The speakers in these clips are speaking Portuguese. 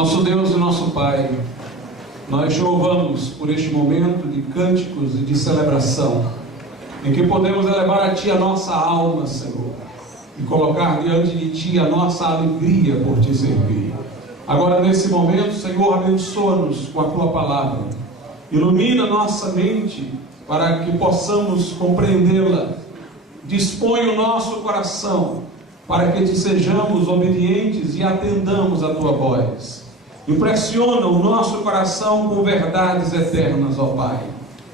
Nosso Deus e nosso Pai, nós te louvamos por este momento de cânticos e de celebração, em que podemos elevar a Ti a nossa alma, Senhor, e colocar diante de Ti a nossa alegria por Te servir. Agora, nesse momento, Senhor, abençoa-nos com a Tua palavra, ilumina nossa mente para que possamos compreendê-la, dispõe o nosso coração para que Te sejamos obedientes e atendamos a Tua voz. Impressiona o nosso coração com verdades eternas, ó Pai,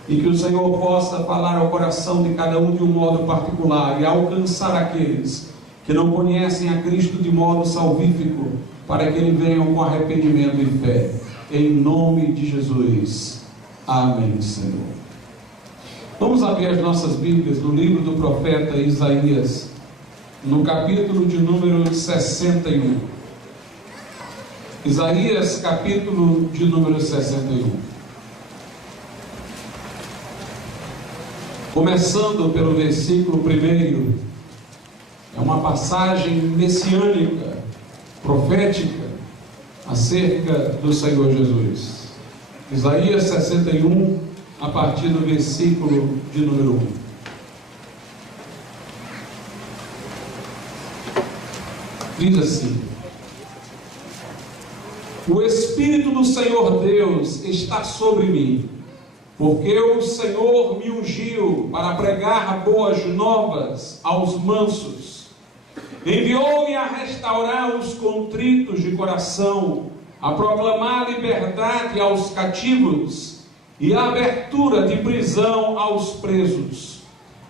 e que o Senhor possa falar ao coração de cada um de um modo particular e alcançar aqueles que não conhecem a Cristo de modo salvífico, para que eles venham com arrependimento e fé. Em nome de Jesus. Amém, Senhor. Vamos abrir as nossas Bíblias no livro do profeta Isaías, no capítulo de número 61. Isaías, capítulo de número 61. Começando pelo versículo 1, é uma passagem messiânica, profética, acerca do Senhor Jesus. Isaías 61, a partir do versículo de número 1. Diz assim: o Espírito do Senhor Deus está sobre mim, porque o Senhor me ungiu para pregar boas novas aos mansos. Enviou-me a restaurar os contritos de coração, a proclamar liberdade aos cativos e a abertura de prisão aos presos,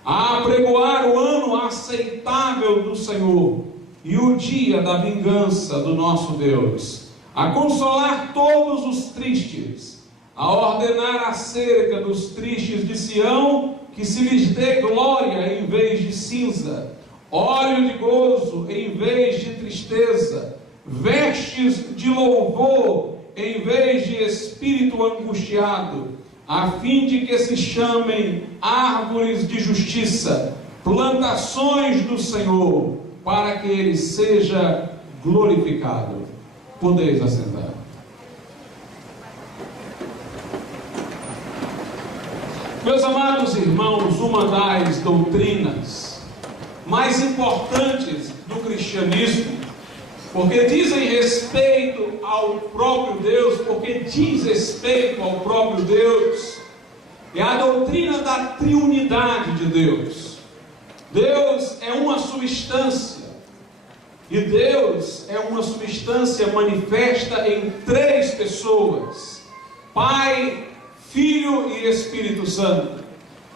a apregoar o ano aceitável do Senhor e o dia da vingança do nosso Deus, a consolar todos os tristes, a ordenar acerca dos tristes de Sião que se lhes dê glória em vez de cinza, óleo de gozo em vez de tristeza, vestes de louvor em vez de espírito angustiado, a fim de que se chamem árvores de justiça, plantações do Senhor, para que Ele seja glorificado. Podeis assentar. Meus amados irmãos, uma das doutrinas mais importantes do cristianismo, porque dizem respeito ao próprio Deus, porque diz respeito ao próprio Deus, é a doutrina da triunidade de Deus. Deus é uma substância, e Deus é uma substância manifesta em três pessoas: Pai, Filho e Espírito Santo.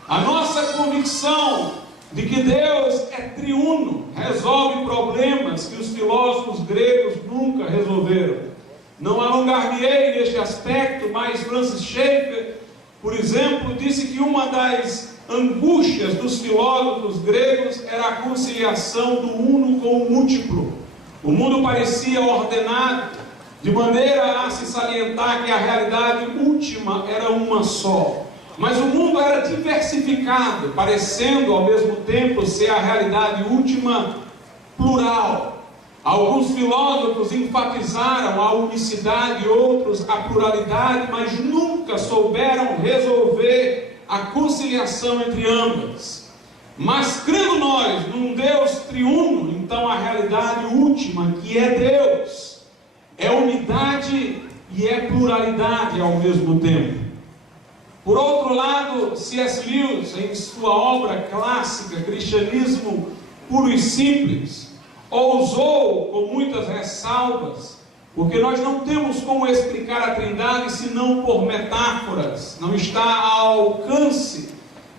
A nossa convicção de que Deus é triuno resolve problemas que os filósofos gregos nunca resolveram. Não alongar-me-ei neste aspecto, mas Francis Schaeffer, por exemplo, disse que uma das angústias dos filósofos gregos era a conciliação do uno com o múltiplo. O mundo parecia ordenado de maneira a se salientar que a realidade última era uma só, mas o mundo era diversificado, parecendo ao mesmo tempo ser a realidade última plural. Alguns filósofos enfatizaram a unicidade, outros a pluralidade, mas nunca souberam resolver a conciliação entre ambas. Mas crendo nós num Deus triuno, então a realidade última, que é Deus, é unidade e é pluralidade ao mesmo tempo. Por outro lado, C.S. Lewis, em sua obra clássica, Cristianismo Puro e Simples, ousou, com muitas ressalvas, porque nós não temos como explicar a Trindade senão por metáforas, não está ao alcance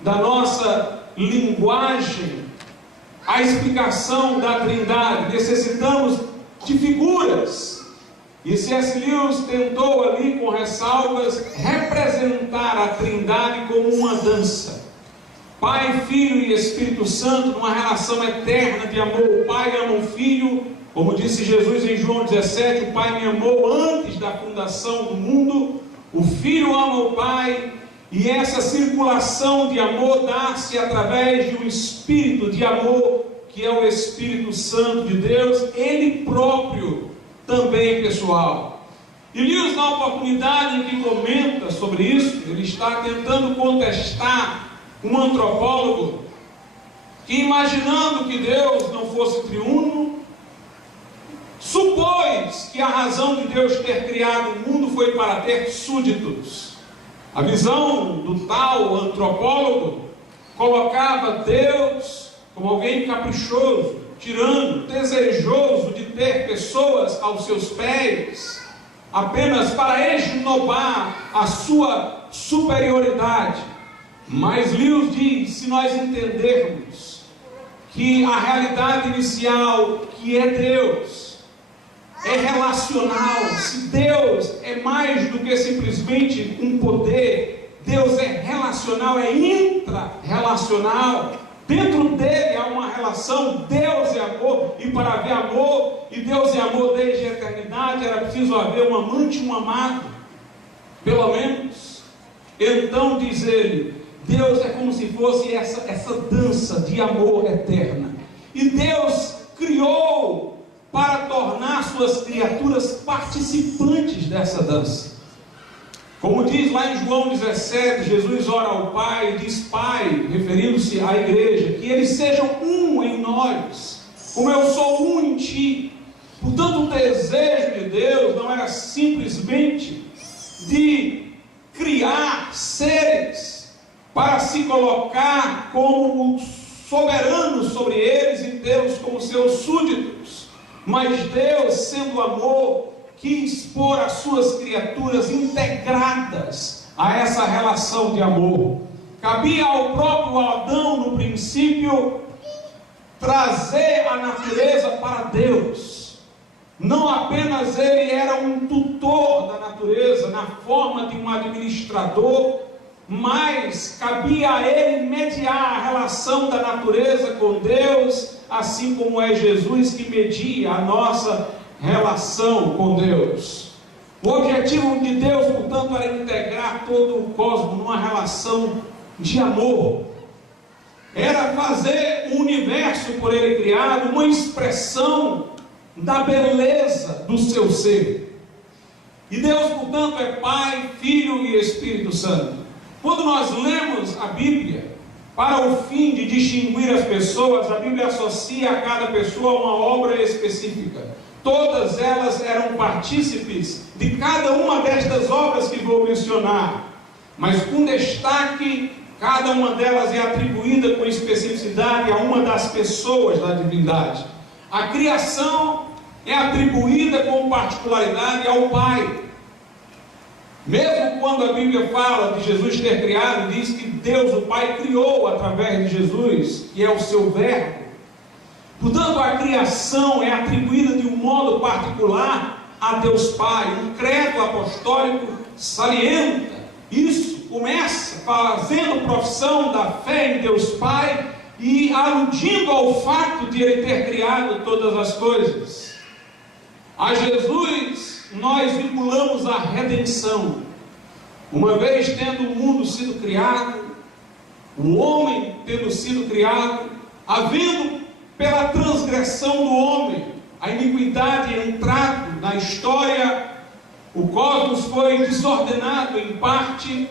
da nossa linguagem a explicação da Trindade. Necessitamos de figuras. E C.S. Lewis tentou ali, com ressalvas, representar a Trindade como uma dança. Pai, Filho e Espírito Santo numa relação eterna de amor. O Pai ama o Filho, como disse Jesus em João 17, o Pai me amou antes da fundação do mundo. O Filho ama o Pai, e essa circulação de amor dá-se através de um espírito de amor, que é o Espírito Santo de Deus, Ele próprio também pessoal. E Lewis, na oportunidade em que comenta sobre isso, ele está tentando contestar um antropólogo que, imaginando que Deus não fosse triuno, supôs que a razão de Deus ter criado o mundo foi para ter súditos. A visão do tal antropólogo colocava Deus como alguém caprichoso, tirano, desejoso de ter pessoas aos seus pés, apenas para esnobar a sua superioridade. Mas Lewis diz, se nós entendermos que a realidade inicial, que é Deus, é relacional, se Deus é mais do que simplesmente um poder, Deus é relacional, é intra-relacional. Dentro dele há uma relação, Deus é amor, e para haver amor, e Deus é amor desde a eternidade, era preciso haver um amante e um amado, pelo menos. Então diz ele, Deus é como se fosse essa dança de amor eterna, e Deus criou para tornar suas criaturas participantes dessa dança. Como diz lá em João 17, Jesus ora ao Pai e diz, Pai, referindo-se à igreja, que eles sejam um em nós, como eu sou um em ti. Portanto, o desejo de Deus não era simplesmente de criar seres para se colocar como soberano sobre eles e tê-los como seus súditos, mas Deus, sendo amor, quis pôr as suas criaturas integradas a essa relação de amor. Cabia ao próprio Adão, no princípio, trazer a natureza para Deus. Não apenas ele era um tutor da natureza, na forma de um administrador, mas cabia a ele mediar a relação da natureza com Deus, assim como é Jesus que media a nossa relação com Deus. O objetivo de Deus, portanto, era integrar todo o cosmos numa relação de amor. Era fazer o universo por ele criado uma expressão da beleza do seu ser. E Deus, portanto, é Pai, Filho e Espírito Santo. Quando nós lemos a Bíblia, para o fim de distinguir as pessoas, a Bíblia associa a cada pessoa uma obra específica. Todas elas eram partícipes de cada uma destas obras que vou mencionar, mas com destaque, cada uma delas é atribuída com especificidade a uma das pessoas da divindade. A criação é atribuída com particularidade ao Pai. Mesmo quando a Bíblia fala de Jesus ter criado, diz que Deus, o Pai, criou através de Jesus, que é o seu verbo. Portanto, a criação é atribuída de um modo particular a Deus Pai. Um credo apostólico salienta isso, começa fazendo profissão da fé em Deus Pai e aludindo ao fato de Ele ter criado todas as coisas. A Jesus nós vinculamos a redenção. Uma vez tendo o mundo sido criado, o homem tendo sido criado, havendo pela transgressão do homem a iniquidade entrado na história, o cosmos foi desordenado em parte,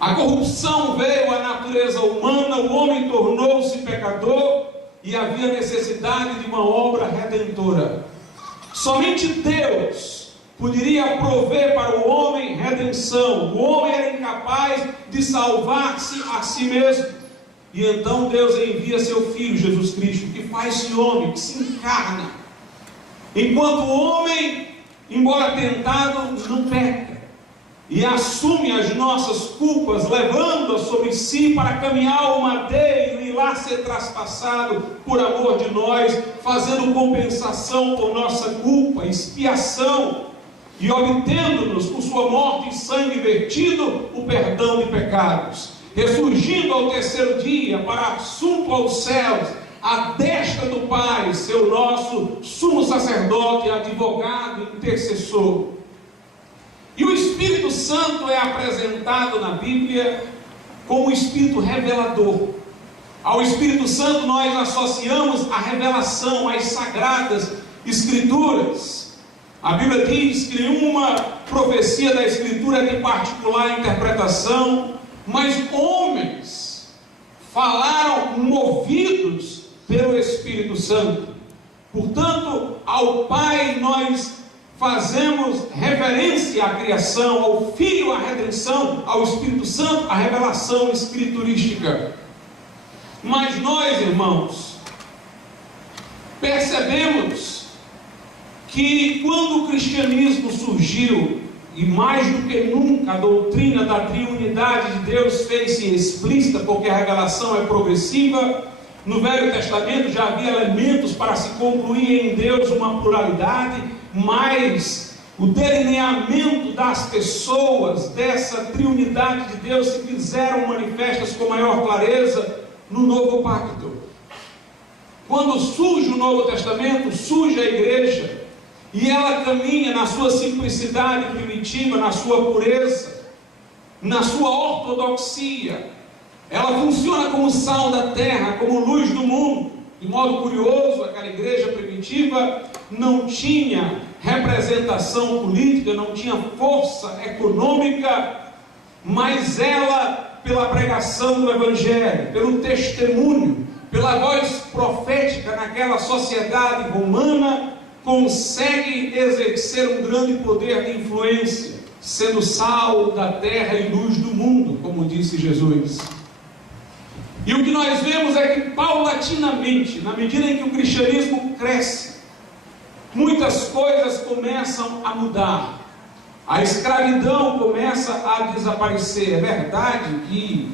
a corrupção veio à natureza humana, o homem tornou-se pecador e havia necessidade de uma obra redentora. Somente Deus poderia prover para o homem redenção. O homem era incapaz de salvar-se a si mesmo. E então Deus envia seu Filho Jesus Cristo, que faz-se homem, que se encarna. Enquanto o homem, embora tentado, não peca. e assume as nossas culpas, levando-as sobre si para caminhar ao madeiro e lá ser traspassado por amor de nós, fazendo compensação por nossa culpa, expiação, e obtendo-nos por sua morte e sangue vertido o perdão de pecados, ressurgindo ao terceiro dia para assunto aos céus, à destra do Pai, seu nosso sumo sacerdote, advogado e intercessor. E o Espírito Santo é apresentado na Bíblia como o Espírito revelador. Ao Espírito Santo nós associamos a revelação, as sagradas Escrituras. A Bíblia diz que nenhuma profecia da Escritura é de particular interpretação, mas homens falaram movidos pelo Espírito Santo. Portanto, ao Pai nós fazemos reverência à criação, ao Filho a redenção, ao Espírito Santo a revelação escriturística. Mas nós, irmãos, percebemos que quando o cristianismo surgiu, e mais do que nunca a doutrina da triunidade de Deus fez-se explícita, porque a revelação é progressiva. No Velho Testamento já havia elementos para se concluir em Deus uma pluralidade, mas o delineamento das pessoas dessa triunidade de Deus se fizeram manifestas com maior clareza no Novo Pacto. Quando surge o Novo Testamento, surge a igreja, e ela caminha na sua simplicidade primitiva, na sua pureza, na sua ortodoxia. Ela funciona como sal da terra, como luz do mundo. De modo curioso, aquela igreja primitiva não tinha representação política, não tinha força econômica, mas ela, pela pregação do Evangelho, pelo testemunho, pela voz profética naquela sociedade romana, consegue exercer um grande poder de influência, sendo sal da terra e luz do mundo, como disse Jesus. E o que nós vemos é que paulatinamente, na medida em que o cristianismo cresce, muitas coisas começam a mudar. A escravidão começa a desaparecer. É verdade que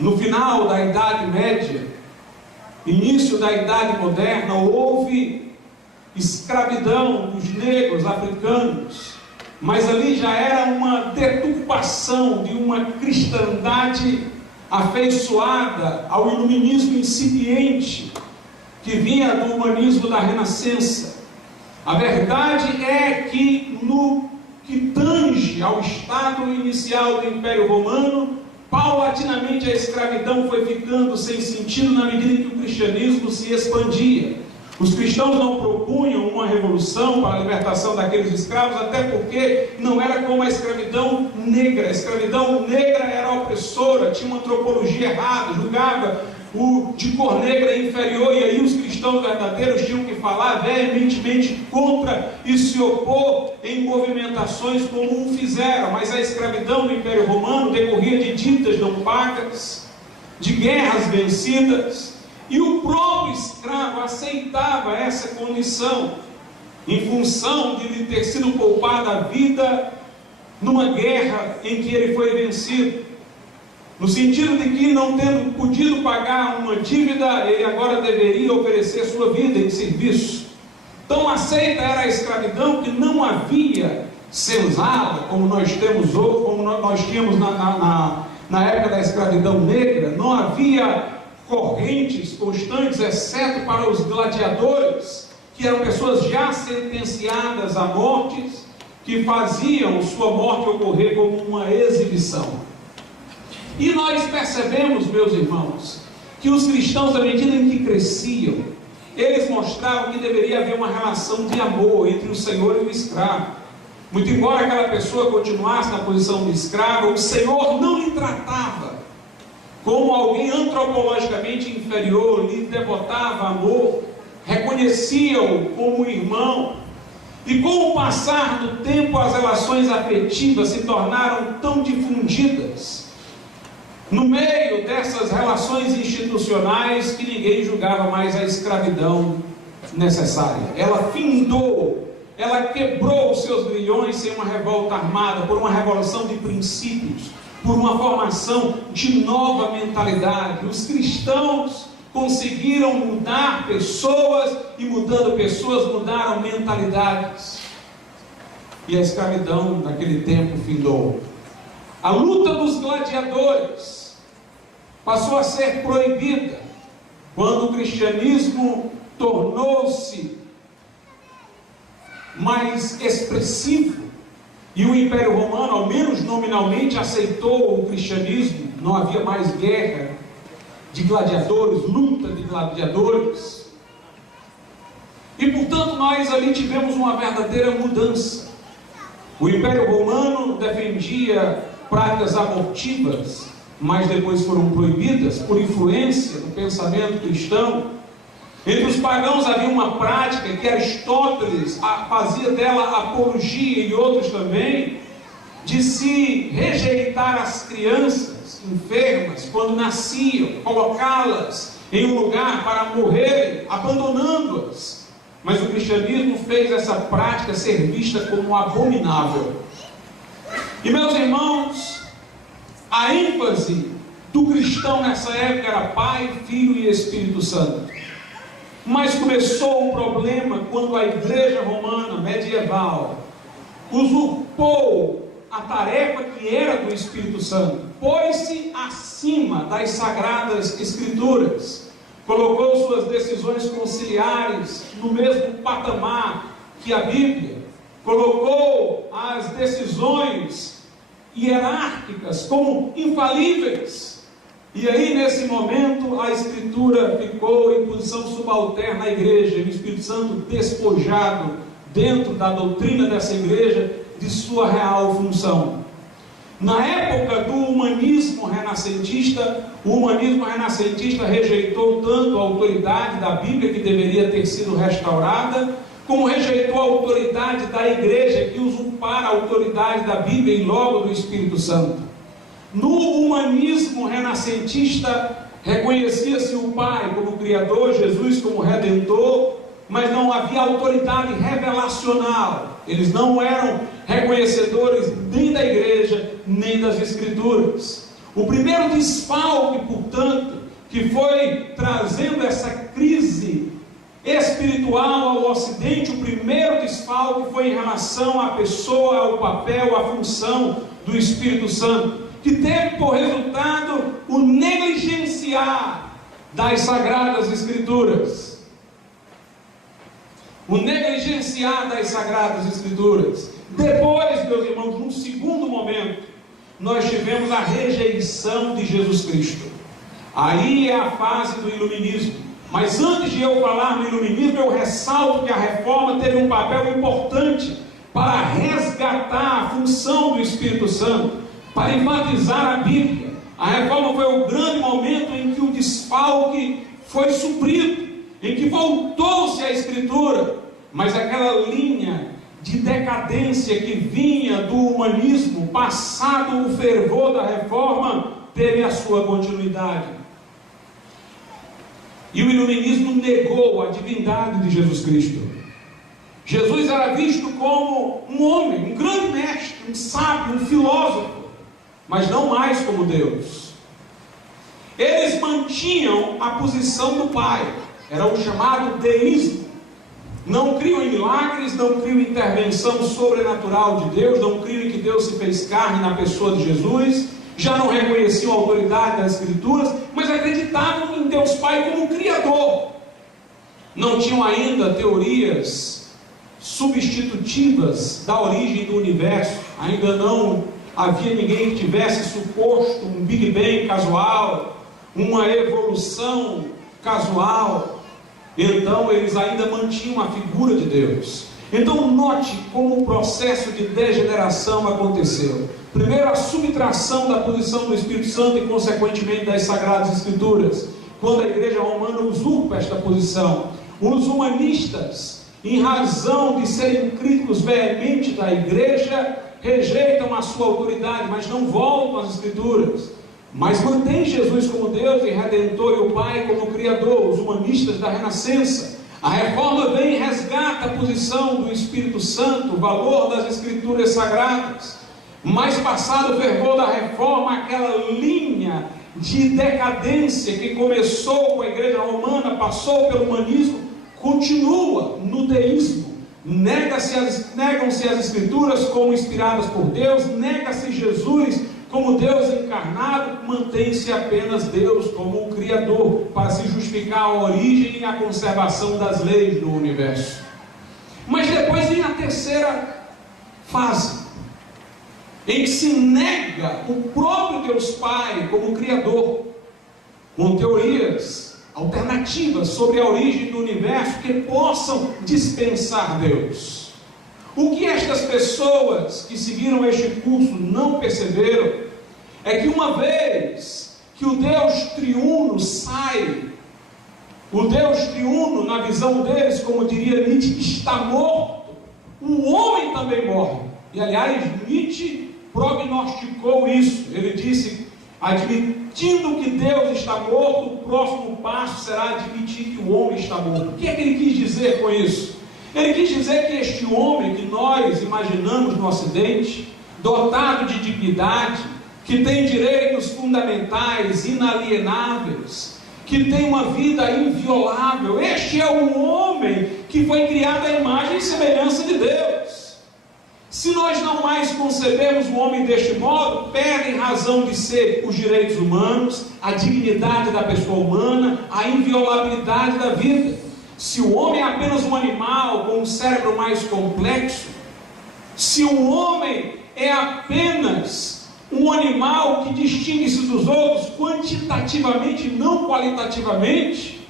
no final da Idade Média, início da Idade Moderna, houve escravidão dos negros africanos, mas ali já era uma deturpação de uma cristandade afeiçoada ao iluminismo incipiente que vinha do humanismo da Renascença. A verdade é que no que tange ao estado inicial do Império Romano, paulatinamente a escravidão foi ficando sem sentido na medida em que o cristianismo se expandia. Os cristãos não propunham uma revolução para a libertação daqueles escravos, até porque não era como a escravidão negra. A escravidão negra era opressora, tinha uma antropologia errada, julgava o de cor negra inferior, e aí os cristãos verdadeiros tinham que falar veementemente contra e se opor em movimentações como fizeram. Mas a escravidão no Império Romano decorria de dívidas não pagas, de guerras vencidas, e o próprio escravo aceitava essa condição, em função de lhe ter sido poupada a vida numa guerra em que ele foi vencido. No sentido de que, não tendo podido pagar uma dívida, ele agora deveria oferecer sua vida em serviço. Tão aceita era a escravidão que não havia senzala, como nós temos hoje, como nós tínhamos na época da escravidão negra. Não havia correntes constantes, exceto para os gladiadores, que eram pessoas já sentenciadas a mortes, que faziam sua morte ocorrer como uma exibição. E nós percebemos, meus irmãos, que os cristãos, à medida em que cresciam, eles mostravam que deveria haver uma relação de amor entre o Senhor e o escravo. Muito embora aquela pessoa continuasse na posição de escravo, o Senhor não lhe tratava como alguém antropologicamente inferior, lhe devotava amor, reconhecia-o como irmão. E com o passar do tempo, as relações afetivas se tornaram tão difundidas no meio dessas relações institucionais que ninguém julgava mais a escravidão necessária. Ela findou ela quebrou os seus grilhões sem uma revolta armada, por uma revolução de princípios, por uma formação de nova mentalidade. Os cristãos conseguiram mudar pessoas, e mudando pessoas, mudaram mentalidades. E a escravidão naquele tempo findou. A luta dos gladiadores passou a ser proibida quando o cristianismo tornou-se mais expressivo e o Império Romano, ao menos nominalmente, aceitou o cristianismo. Não havia mais guerra de gladiadores, luta de gladiadores, e portanto nós ali tivemos uma verdadeira mudança. O Império Romano defendia práticas abortivas, mas depois foram proibidas por influência do pensamento cristão. Entre os pagãos havia uma prática que Aristóteles fazia dela apologia, e outros também, de se rejeitar as crianças enfermas quando nasciam, colocá-las em um lugar para morrerem, abandonando-as. Mas o cristianismo fez essa prática ser vista como abominável. E meus irmãos, a ênfase do cristão nessa época era Pai, Filho e Espírito Santo. Mas começou o problema quando a igreja romana medieval usurpou a tarefa que era do Espírito Santo, pôs-se acima das sagradas escrituras, colocou suas decisões conciliares no mesmo patamar que a Bíblia, colocou as decisões hierárquicas como infalíveis. E aí, nesse momento, a Escritura ficou em posição subalterna à igreja, e o Espírito Santo despojado dentro da doutrina dessa igreja de sua real função. Na época do humanismo renascentista, o humanismo renascentista rejeitou tanto a autoridade da Bíblia, que deveria ter sido restaurada, como rejeitou a autoridade da igreja, que usurpara a autoridade da Bíblia e logo do Espírito Santo. No humanismo renascentista, reconhecia-se o Pai como Criador, Jesus como Redentor, mas não havia autoridade revelacional. Eles não eram reconhecedores nem da igreja, nem das Escrituras. O primeiro desfalque, portanto, que foi trazendo essa crise espiritual ao Ocidente, o primeiro desfalque foi em relação à pessoa, ao papel, à função do Espírito Santo, que teve por resultado o negligenciar das Sagradas Escrituras. O negligenciar das Sagradas Escrituras. Depois, meus irmãos, num segundo momento, nós tivemos a rejeição de Jesus Cristo. Aí é a fase do iluminismo. Mas antes de eu falar no iluminismo, eu ressalto que a reforma teve um papel importante para resgatar a função do Espírito Santo, para enfatizar a Bíblia. A reforma foi o grande momento em que o desfalque foi suprido, em que voltou-se à Escritura, mas aquela linha de decadência que vinha do humanismo, passado o fervor da reforma, teve a sua continuidade. E o iluminismo negou a divindade de Jesus Cristo. Jesus era visto como um homem, um grande mestre, um sábio, um filósofo, mas não mais como Deus. Eles mantinham a posição do Pai, era o chamado deísmo. Não criam em milagres, não criam em intervenção sobrenatural de Deus, não criam em que Deus se fez carne na pessoa de Jesus, já não reconheciam a autoridade das Escrituras, mas acreditavam em Deus Pai como Criador. Não tinham ainda teorias substitutivas da origem do universo, ainda não havia ninguém que tivesse suposto um Big Bang casual, uma evolução casual. Então eles ainda mantinham a figura de Deus. Então note como o processo de degeneração aconteceu. Primeiro, a subtração da posição do Espírito Santo e consequentemente das Sagradas Escrituras, quando a igreja romana usurpa esta posição. Os humanistas, em razão de serem críticos veementes da igreja, rejeitam a sua autoridade, mas não voltam às Escrituras, mas mantêm Jesus como Deus e Redentor e o Pai como Criador. Os humanistas da Renascença, A reforma vem e resgata a posição do Espírito Santo, o valor das Escrituras Sagradas. Mas passado o fervor da reforma, aquela linha de decadência que começou com a igreja romana, passou pelo humanismo, continua no deísmo. Negam-se as Escrituras como inspiradas por Deus, nega-se Jesus como Deus encarnado, mantém-se apenas Deus como o Criador, para se justificar a origem e a conservação das leis do universo. Mas depois vem a terceira fase, em que se nega o próprio Deus Pai como Criador, com teorias alternativas sobre a origem do universo que possam dispensar Deus. O que estas pessoas que seguiram este curso não perceberam é que uma vez que o Deus triuno sai, o Deus triuno, na visão deles, como diria Nietzsche, está morto, o homem também morre. E aliás, Nietzsche prognosticou isso. Ele disse: admitindo que Deus está morto, o próximo passo será admitir que o homem está morto. O que é que ele quis dizer com isso? Ele quis dizer que este homem que nós imaginamos no Ocidente, dotado de dignidade, que tem direitos fundamentais, inalienáveis, que tem uma vida inviolável, este é o homem que foi criado à imagem e semelhança de Deus. Se nós não mais concebermos o homem deste modo, perdem razão de ser os direitos humanos, a dignidade da pessoa humana, a inviolabilidade da vida. Se o homem é apenas um animal com um cérebro mais complexo, se o homem é apenas um animal que distingue-se dos outros quantitativamente, não qualitativamente,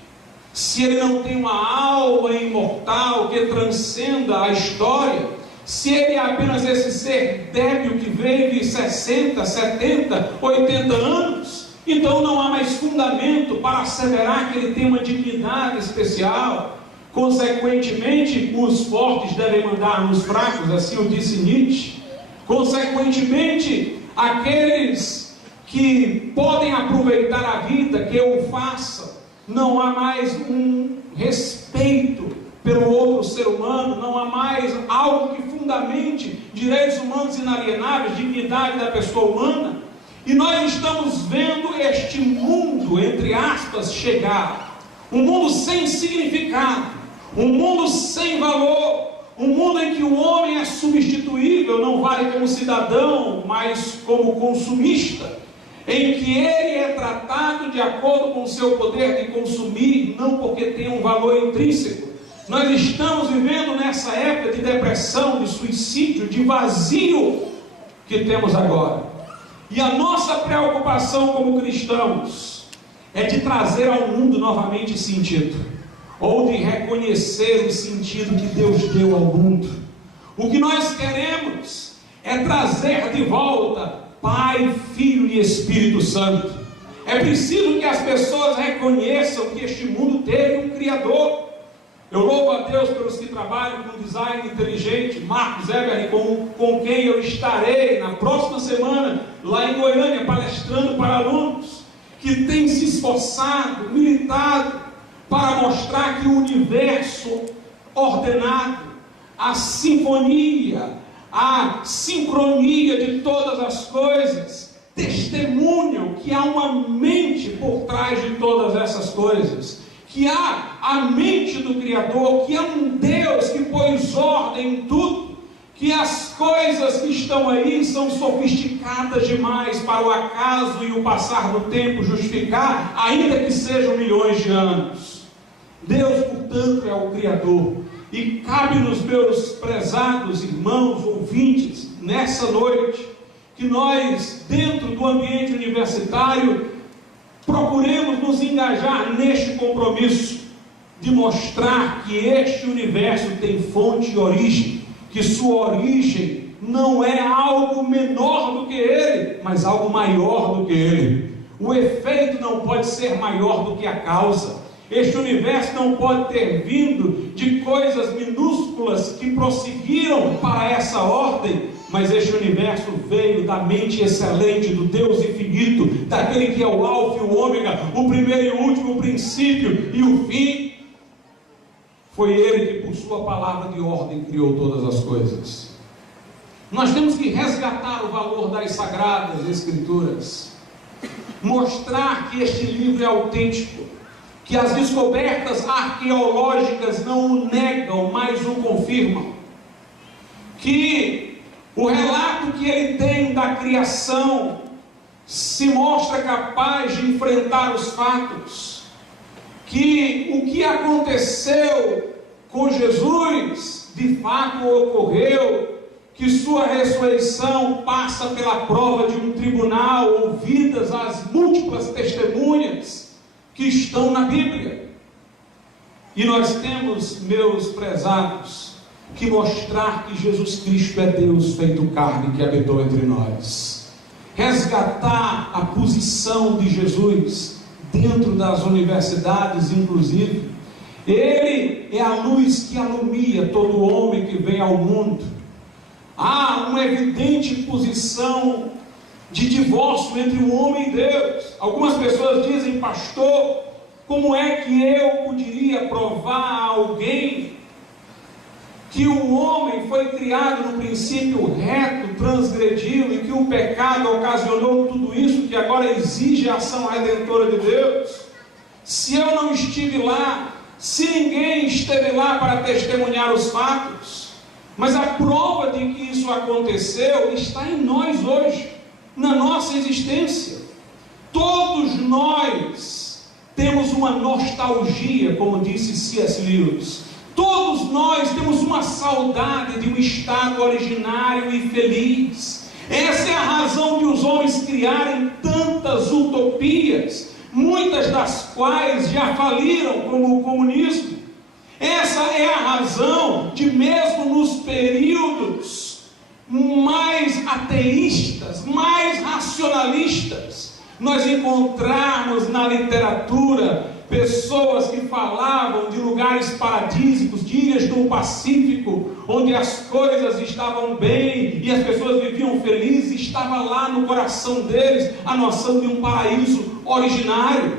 se ele não tem uma alma imortal que transcenda a história, se ele é apenas esse ser débil que vive 60, 70, 80 anos, então não há mais fundamento para asseverar que ele tem uma dignidade especial. Consequentemente, os fortes devem mandar nos fracos, assim o disse Nietzsche. Consequentemente, aqueles que podem aproveitar a vida, que o façam. Não há mais um respeito pelo outro ser humano, não há mais algo que fundamente direitos humanos inalienáveis, dignidade da pessoa humana. E nós estamos vendo este mundo, entre aspas, chegar. Um mundo sem significado, um mundo sem valor, um mundo em que o homem é substituível, não vale como cidadão, mas como consumista, em que ele é tratado de acordo com o seu poder de consumir, não porque tem um valor intrínseco. Nós estamos vivendo nessa época de depressão, de suicídio, de vazio que temos agora. E a nossa preocupação como cristãos é de trazer ao mundo novamente sentido, ou de reconhecer o sentido que Deus deu ao mundo. O que nós queremos é trazer de volta Pai, Filho e Espírito Santo. É preciso que as pessoas reconheçam que este mundo teve um Criador. Eu louvo a Deus pelos que trabalham com design inteligente, Marcos Eberle, com quem eu estarei na próxima semana, lá em Goiânia, palestrando para alunos, que têm se esforçado, militado, para mostrar que o universo ordenado, a sinfonia, a sincronia de todas as coisas, testemunham que há uma mente por trás de todas essas coisas, que há a mente do Criador, que há um Deus que pôs ordem em tudo, que as coisas que estão aí são sofisticadas demais para o acaso e o passar do tempo justificar, ainda que sejam milhões de anos. Deus, portanto, é o Criador, e cabe-nos, meus prezados irmãos, ouvintes, nessa noite, que nós, dentro do ambiente universitário, procuremos nos engajar neste compromisso de mostrar que este universo tem fonte e origem, que sua origem não é algo menor do que ele, mas algo maior do que ele. O efeito não pode ser maior do que a causa. Este universo não pode ter vindo de coisas minúsculas que prosseguiram para essa ordem, mas este universo veio da mente excelente do Deus infinito, daquele que é o alfa e o ômega, o primeiro e o último, o princípio e o fim. Foi Ele que, por sua palavra de ordem, criou todas as coisas. Nós temos que resgatar o valor das Sagradas Escrituras, mostrar que este livro é autêntico, que as descobertas arqueológicas não o negam, mas o confirmam, que o relato que ele tem da criação se mostra capaz de enfrentar os fatos, que o que aconteceu com Jesus de fato ocorreu, que sua ressurreição passa pela prova de um tribunal, ouvidas as múltiplas testemunhas que estão na Bíblia. E nós temos, meus prezados, que mostrar que Jesus Cristo é Deus feito carne que habitou entre nós. Resgatar a posição de Jesus dentro das universidades, inclusive. Ele é a luz que alumia todo homem que vem ao mundo. Há uma evidente posição de divórcio entre o homem e Deus. Algumas pessoas dizem: pastor, como é que eu poderia provar a alguém que o homem foi criado no princípio reto, transgrediu, e que o pecado ocasionou tudo isso, que agora exige a ação redentora de Deus, se eu não estive lá, se ninguém esteve lá para testemunhar os fatos? Mas a prova de que isso aconteceu está em nós hoje, na nossa existência. Todos nós temos uma nostalgia, como disse C.S. Lewis. Todos nós temos uma saudade de um estado originário e feliz. Essa é a razão de os homens criarem tantas utopias, muitas das quais já faliram, como o comunismo. Essa é a razão de, mesmo nos períodos mais ateístas, mais racionalistas, nós encontrarmos na literatura pessoas que falavam de lugares paradisíacos, de ilhas do Pacífico, onde as coisas estavam bem e as pessoas viviam felizes. Estava lá no coração deles a noção de um paraíso originário.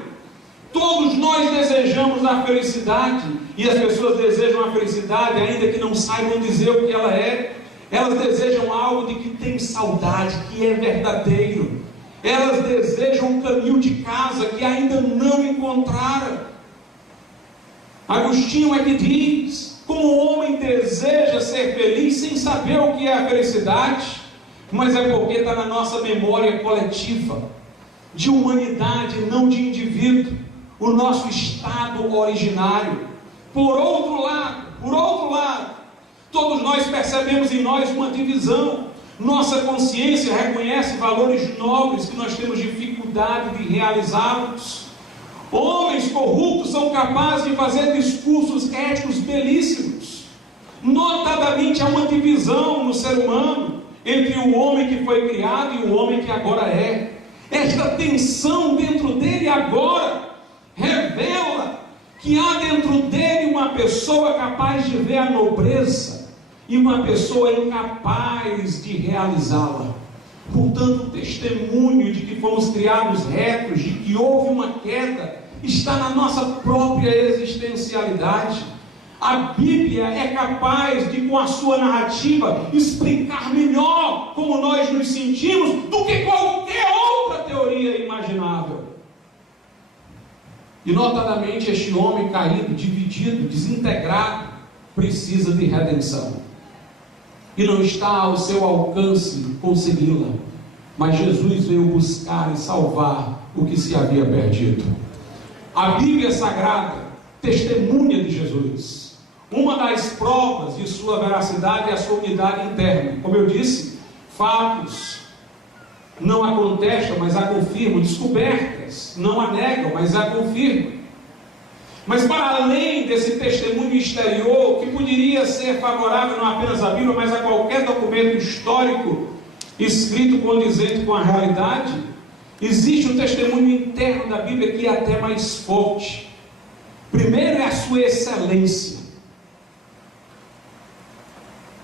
Todos nós desejamos a felicidade, e as pessoas desejam a felicidade ainda que não saibam dizer o que ela é. Elas desejam algo de que tem saudade, que é verdadeiro. Elas desejam um caminho de casa que ainda não encontraram. Agostinho é que diz: como o homem deseja ser feliz sem saber o que é a felicidade, mas é porque está na nossa memória coletiva, de humanidade, não de indivíduo, o nosso estado originário. Por outro lado, todos nós percebemos em nós uma divisão. Nossa consciência reconhece valores nobres que nós temos dificuldade de realizá-los. Homens corruptos são capazes de fazer discursos éticos belíssimos. Notadamente, há uma divisão no ser humano entre o homem que foi criado e o homem que agora é. Esta tensão dentro dele agora revela que há dentro dele uma pessoa capaz de ver a nobreza e uma pessoa incapaz de realizá-la. Portanto, o testemunho de que fomos criados retos, de que houve uma queda, está na nossa própria existencialidade. A Bíblia é capaz de, com a sua narrativa, explicar melhor como nós nos sentimos do que qualquer outra teoria imaginável. E notadamente, este homem caído, dividido, desintegrado, precisa de redenção. E não está ao seu alcance consegui-la, mas Jesus veio buscar e salvar o que se havia perdido. A Bíblia Sagrada testemunha de Jesus. Uma das provas de sua veracidade é a sua unidade interna. Como eu disse, fatos não a contestam, mas a confirmam. Descobertas não a negam, mas a confirmam. Mas para além desse testemunho exterior, que poderia ser favorável não apenas à Bíblia, mas a qualquer documento histórico escrito condizente com a realidade, existe um testemunho interno da Bíblia que é até mais forte. Primeiro é a sua excelência.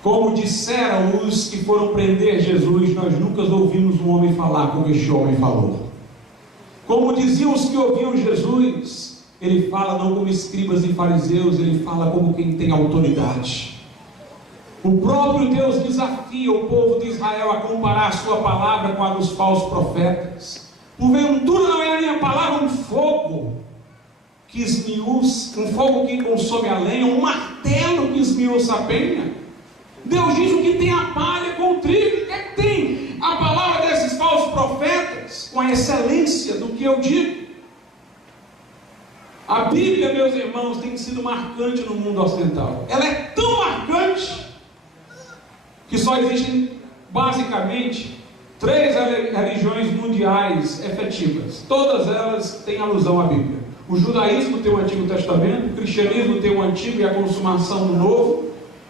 Como disseram os que foram prender Jesus: nós nunca ouvimos um homem falar como este homem falou. Como diziam os que ouviam Jesus: ele fala não como escribas e fariseus, ele fala como quem tem autoridade. O próprio Deus desafia o povo de Israel a comparar a sua palavra com a dos falsos profetas. Porventura não é a minha palavra um fogo que esmiuça, um fogo que consome a lenha, um martelo que esmiuça a penha? Deus diz: o que tem a palha com o trigo. O que é que tem a palavra desses falsos profetas com a excelência do que eu digo? A Bíblia, meus irmãos, tem sido marcante no mundo ocidental. Ela é tão marcante que só existem basicamente 3 religiões mundiais efetivas. Todas elas têm alusão à Bíblia. O judaísmo tem o Antigo Testamento, o cristianismo tem o Antigo e a consumação do Novo,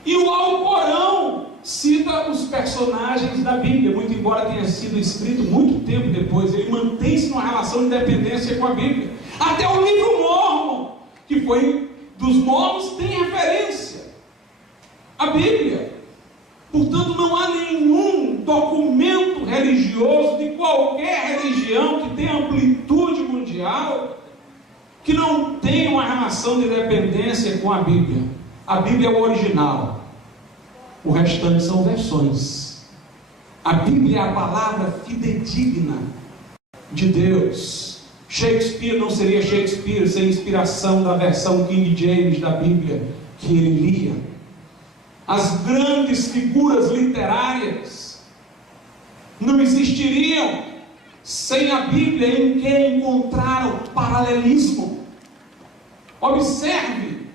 e o Alcorão cita os personagens da Bíblia, muito embora tenha sido escrito muito tempo depois. Ele mantém-se numa relação de dependência com a Bíblia. Até o livro Mórmon, que foi dos Mórmons, tem referência à Bíblia. Portanto, não há nenhum documento religioso de qualquer religião que tenha amplitude mundial que não tenha uma relação de dependência com a Bíblia. A Bíblia é o original, o restante são versões. A Bíblia é a palavra fidedigna de Deus. Shakespeare não seria Shakespeare sem inspiração da versão King James da Bíblia que ele lia. As grandes figuras literárias não existiriam sem a Bíblia, em que encontraram paralelismo. Observe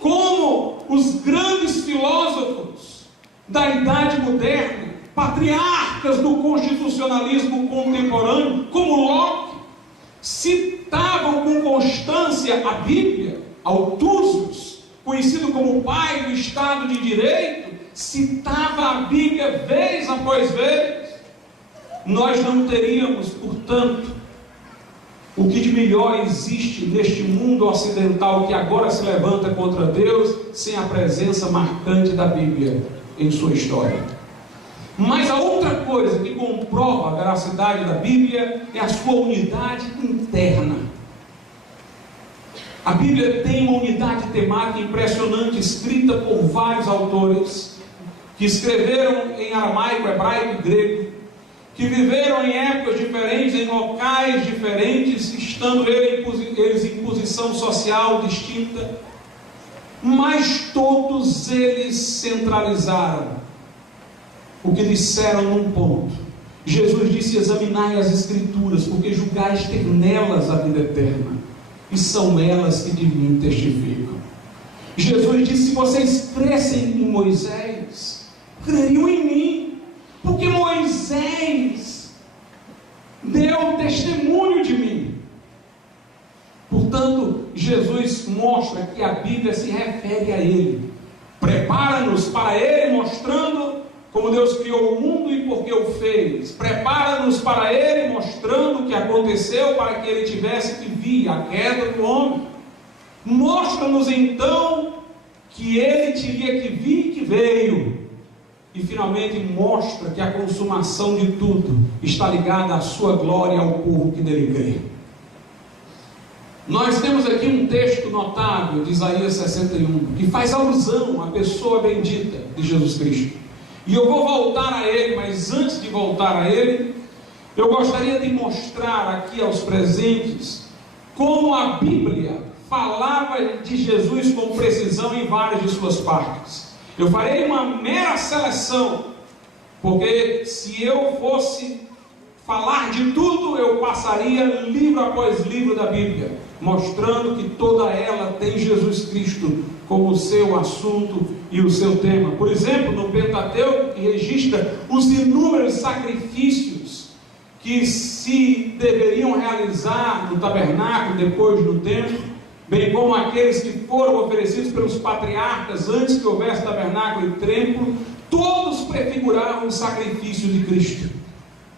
como os grandes filósofos da Idade Moderna, patriarcas do constitucionalismo contemporâneo, como Locke, citavam com constância a Bíblia. Althusius, conhecido como o pai do Estado de Direito, citava a Bíblia vez após vez. Nós não teríamos, portanto, o que de melhor existe neste mundo ocidental que agora se levanta contra Deus, sem a presença marcante da Bíblia em sua história. Mas a outra coisa que comprova a veracidade da Bíblia é a sua unidade interna. A Bíblia tem uma unidade temática impressionante, escrita por vários autores, que escreveram em aramaico, hebraico e grego, que viveram em épocas diferentes, em locais diferentes, estando eles em posição social distinta, mas todos eles centralizaram o que disseram num ponto. Jesus disse: examinai as Escrituras, porque julgais ter nelas a vida eterna, e são elas que de mim testificam. Jesus disse: se vocês crescem em Moisés, creriam em mim, porque Moisés deu testemunho de mim. Portanto, Jesus mostra que a Bíblia se refere a Ele, prepara-nos para Ele, mostrando como Deus criou o mundo e por que o fez, prepara-nos para Ele, mostrando o que aconteceu para que Ele tivesse que vir, a queda do homem, mostra-nos então que Ele teria que vir e que veio, e finalmente mostra que a consumação de tudo está ligada à sua glória, ao povo que nele crê. Nós temos aqui um texto notável de Isaías 61, que faz alusão à pessoa bendita de Jesus Cristo. E eu vou voltar a ele, mas antes de voltar a ele, eu gostaria de mostrar aqui aos presentes como a Bíblia falava de Jesus com precisão em várias de suas partes. Eu farei uma mera seleção, porque se eu fosse falar de tudo, eu passaria livro após livro da Bíblia, mostrando que toda ela tem Jesus Cristo como o seu assunto e o seu tema. Por exemplo, no Pentateuco, que registra os inúmeros sacrifícios que se deveriam realizar no tabernáculo, depois no templo, bem como aqueles que foram oferecidos pelos patriarcas antes que houvesse tabernáculo e templo, todos prefiguravam o sacrifício de Cristo.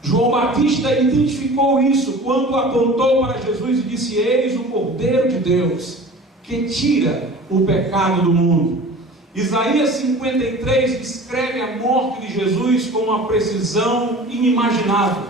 João Batista identificou isso quando apontou para Jesus e disse: eis o Cordeiro de Deus, que tira o pecado do mundo. Isaías 53 descreve a morte de Jesus com uma precisão inimaginável.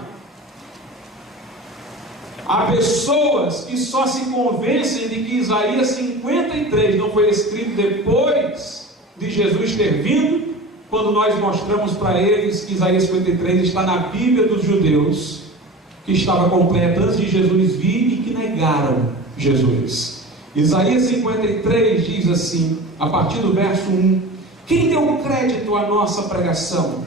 Há pessoas que só se convencem de que Isaías 53 não foi escrito depois de Jesus ter vindo, quando nós mostramos para eles que Isaías 53 está na Bíblia dos judeus, que estava completa antes de Jesus vir e que negaram Jesus. Isaías 53 diz assim, a partir do verso 1: quem deu crédito à nossa pregação?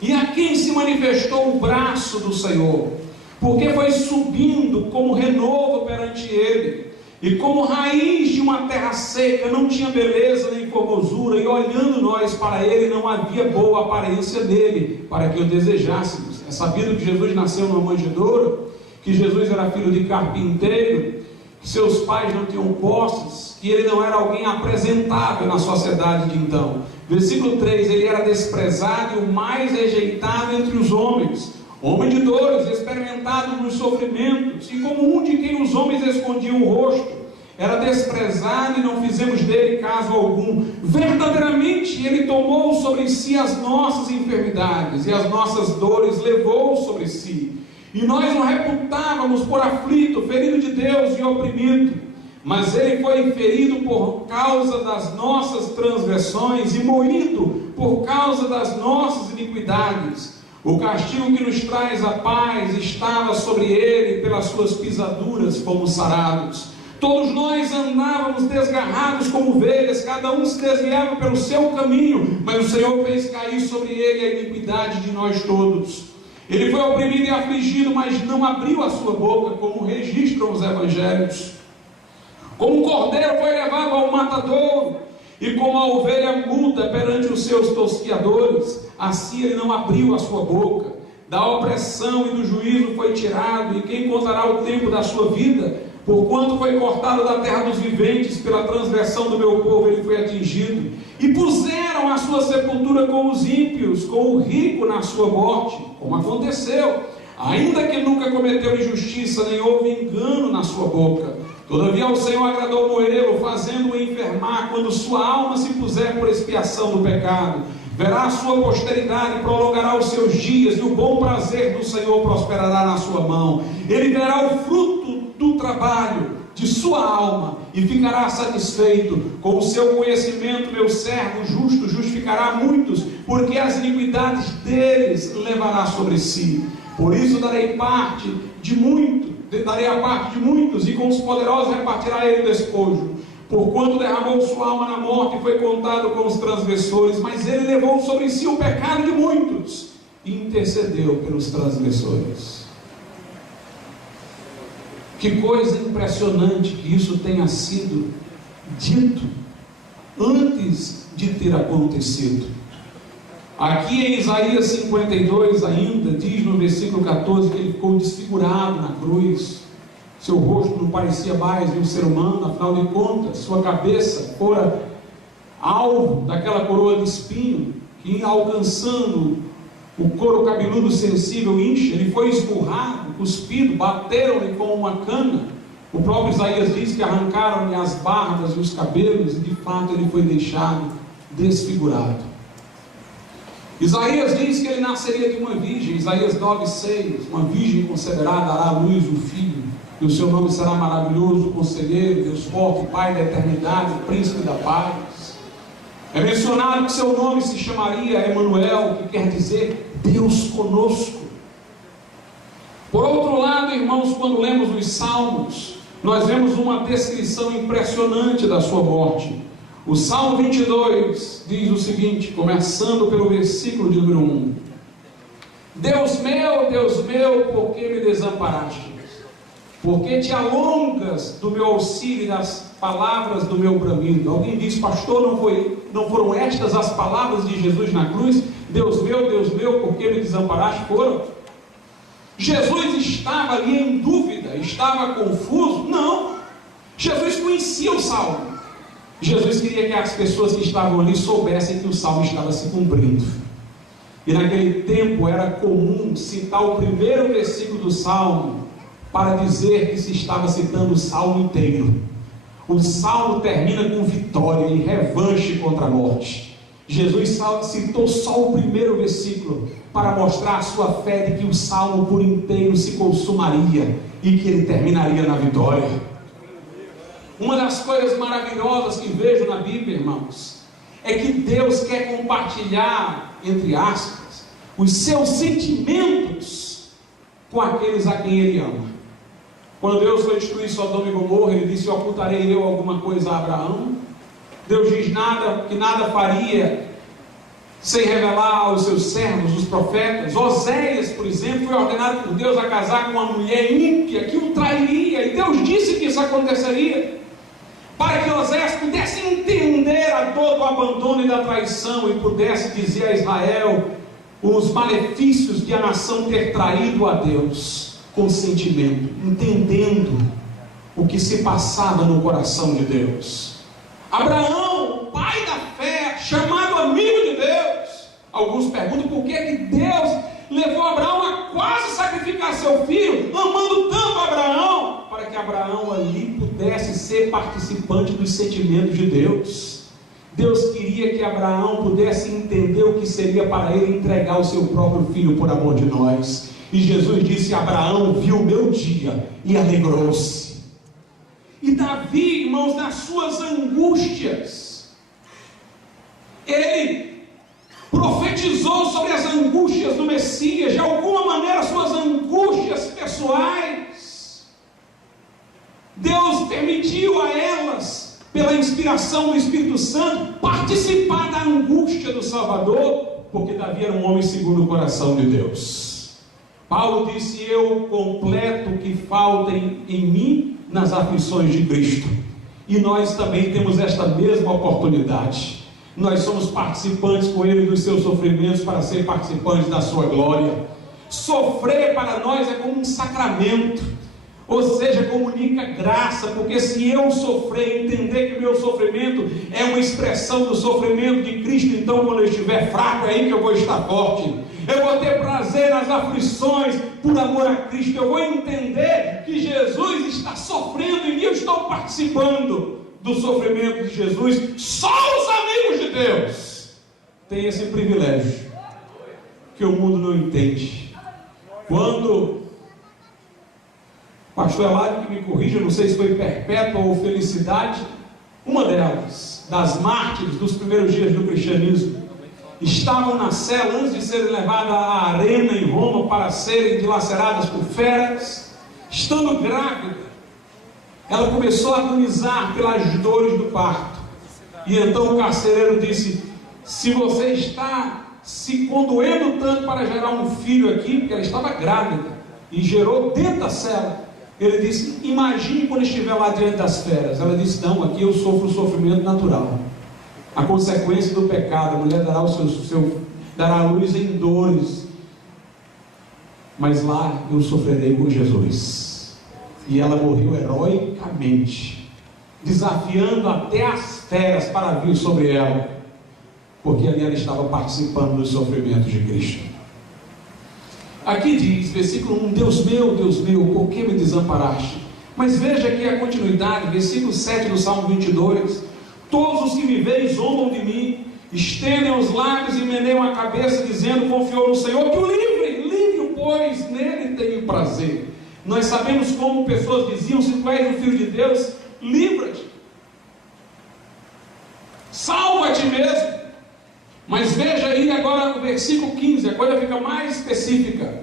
E a quem se manifestou o braço do Senhor? Porque foi subindo como renovo perante ele, e como raiz de uma terra seca, não tinha beleza nem formosura, e olhando nós para ele, não havia boa aparência dele, para que o desejássemos. É sabido que Jesus nasceu numa manjedoura, que Jesus era filho de carpinteiro, que seus pais não tinham posses, que ele não era alguém apresentável na sociedade de então. Versículo 3: ele era desprezado e o mais rejeitado entre os homens, homem de dores, experimentado nos sofrimentos, e como um de quem os homens escondiam o rosto, era desprezado e não fizemos dele caso algum. Verdadeiramente ele tomou sobre si as nossas enfermidades, e as nossas dores levou sobre si. E nós o reputávamos por aflito, ferido de Deus e oprimido. Mas ele foi ferido por causa das nossas transgressões e moído por causa das nossas iniquidades. O castigo que nos traz a paz estava sobre ele, pelas suas pisaduras fomos sarados. Todos nós andávamos desgarrados como ovelhas, cada um se desviava pelo seu caminho, mas o Senhor fez cair sobre ele a iniquidade de nós todos. Ele foi oprimido e afligido, mas não abriu a sua boca, como registram os evangelhos. Como um cordeiro foi levado ao matadouro, e como a ovelha muda perante os seus tosquiadores, assim ele não abriu a sua boca. Da opressão e do juízo foi tirado, e quem contará o tempo da sua vida? Porquanto foi cortado da terra dos viventes, pela transgressão do meu povo ele foi atingido. E puseram a sua sepultura com os ímpios, com o rico na sua morte, como aconteceu, ainda que nunca cometeu injustiça, nem houve engano na sua boca. Todavia o Senhor agradou moê-lo, fazendo-o enfermar, quando sua alma se puser por expiação do pecado. Verá a sua posteridade, prolongará os seus dias, e o bom prazer do Senhor prosperará na sua mão. Ele verá o fruto do trabalho de sua alma, e ficará satisfeito. Com o seu conhecimento, meu servo justo justificará muitos, porque as iniquidades deles levará sobre si. Por isso darei a parte de muitos, e com os poderosos repartirá ele o despojo. Porquanto derramou sua alma na morte, e foi contado com os transgressores, mas ele levou sobre si o pecado de muitos, e intercedeu pelos transgressores. Que coisa impressionante que isso tenha sido dito antes de ter acontecido. Aqui em Isaías 52 ainda, diz no versículo 14 que ele ficou desfigurado na cruz. Seu rosto não parecia mais de um ser humano, afinal de contas, sua cabeça fora alvo daquela coroa de espinho, que alcançando o couro cabeludo sensível incha, ele foi esmurrado, cuspido, bateram-lhe com uma cana. O próprio Isaías diz que arrancaram-lhe as barbas e os cabelos, e de fato ele foi deixado desfigurado. Isaías diz que ele nasceria de uma virgem. Isaías 9,6: uma virgem conceberá, dará à luz um filho, e o seu nome será maravilhoso, conselheiro, Deus forte, Pai da eternidade, príncipe da paz. É mencionado que seu nome se chamaria Emanuel, que quer dizer Deus conosco. Por outro lado, irmãos, quando lemos os Salmos, nós vemos uma descrição impressionante da sua morte. O Salmo 22 diz o seguinte, começando pelo versículo de número 1: Deus meu, por que me desamparaste? Porque te alongas do meu auxílio e das palavras do meu bramido. Alguém diz, pastor, não foram estas as palavras de Jesus na cruz? Deus meu, por que me desamparaste? Foram. Jesus estava ali em dúvida, estava confuso? Não. Jesus conhecia o Salmo. Jesus queria que as pessoas que estavam ali soubessem que o Salmo estava se cumprindo. E naquele tempo era comum citar o primeiro versículo do Salmo para dizer que se estava citando o Salmo inteiro. O Salmo termina com vitória e revanche contra a morte. Jesus citou só o primeiro versículo para mostrar a sua fé de que o salmo por inteiro se consumaria e que ele terminaria na vitória. Uma das coisas maravilhosas que vejo na Bíblia, irmãos, é que Deus quer compartilhar, entre aspas, os seus sentimentos com aqueles a quem Ele ama. Quando Deus foi destruir Sodoma e Gomorra, Ele disse: ocultarei eu alguma coisa a Abraão? Deus diz que nada faria sem revelar aos seus servos, os profetas. Oséias, por exemplo, foi ordenado por Deus a casar com uma mulher ímpia que o trairia, e Deus disse que isso aconteceria, para que Oséias pudesse entender a dor do abandono e da traição, e pudesse dizer a Israel os malefícios de a nação ter traído a Deus, com sentimento, entendendo o que se passava no coração de Deus. Abraão, pai da fé, chamado amigo de Deus. Alguns perguntam por que Deus levou Abraão a quase sacrificar seu filho, amando tanto Abraão, para que Abraão ali pudesse ser participante dos sentimentos de Deus. Deus queria que Abraão pudesse entender o que seria para ele entregar o seu próprio filho por amor de nós. E Jesus disse: Abraão viu o meu dia e alegrou-se. E Davi, irmãos, nas suas angústias, ele profetizou sobre as angústias do Messias, de alguma maneira suas angústias pessoais. Deus permitiu a elas, pela inspiração do Espírito Santo, participar da angústia do Salvador, porque Davi era um homem segundo o coração de Deus. Paulo disse: eu completo o que falta em mim nas aflições de Cristo. E nós também temos esta mesma oportunidade. Nós somos participantes com Ele dos seus sofrimentos, para ser participantes da sua glória. Sofrer para nós é como um sacramento, ou seja, comunica graça, porque se eu sofrer, entender que o meu sofrimento é uma expressão do sofrimento de Cristo, então quando eu estiver fraco, é aí que eu vou estar forte. Eu vou ter prazer nas aflições por amor a Cristo. Eu vou entender que Jesus está sofrendo em mim, eu estou participando do sofrimento de Jesus. Só os amigos de Deus têm esse privilégio, que o mundo não entende. Quando o pastor Eládio, que me corrija, não sei se foi perpétua ou felicidade, uma delas, das mártires dos primeiros dias do cristianismo, estavam na cela antes de serem levadas à arena em Roma para serem dilaceradas por feras. Estando grávida, ela começou a agonizar pelas dores do parto, e então o carcereiro disse: se você está se condoendo tanto para gerar um filho aqui, porque ela estava grávida e gerou dentro da cela, ele disse: imagine quando estiver lá diante das feras. Ela disse: não, aqui eu sofro o sofrimento natural, a consequência do pecado. A mulher dará a luz em dores, mas lá eu sofrerei com Jesus. E ela morreu heroicamente, desafiando até as feras para vir sobre ela, porque ali ela estava participando dos sofrimentos de Cristo. Aqui diz, versículo 1: Deus meu, por que me desamparaste? Mas veja aqui a continuidade, versículo 7 do Salmo 22: todos os que me veem zombam de mim, estendem os lábios e meneiam a cabeça, dizendo: confiou no Senhor, que o livre-o, pois nele tenho prazer. Nós sabemos como pessoas diziam: se tu és o Filho de Deus, livra-te, salva a ti mesmo. Mas veja aí agora o versículo 15, a coisa fica mais específica: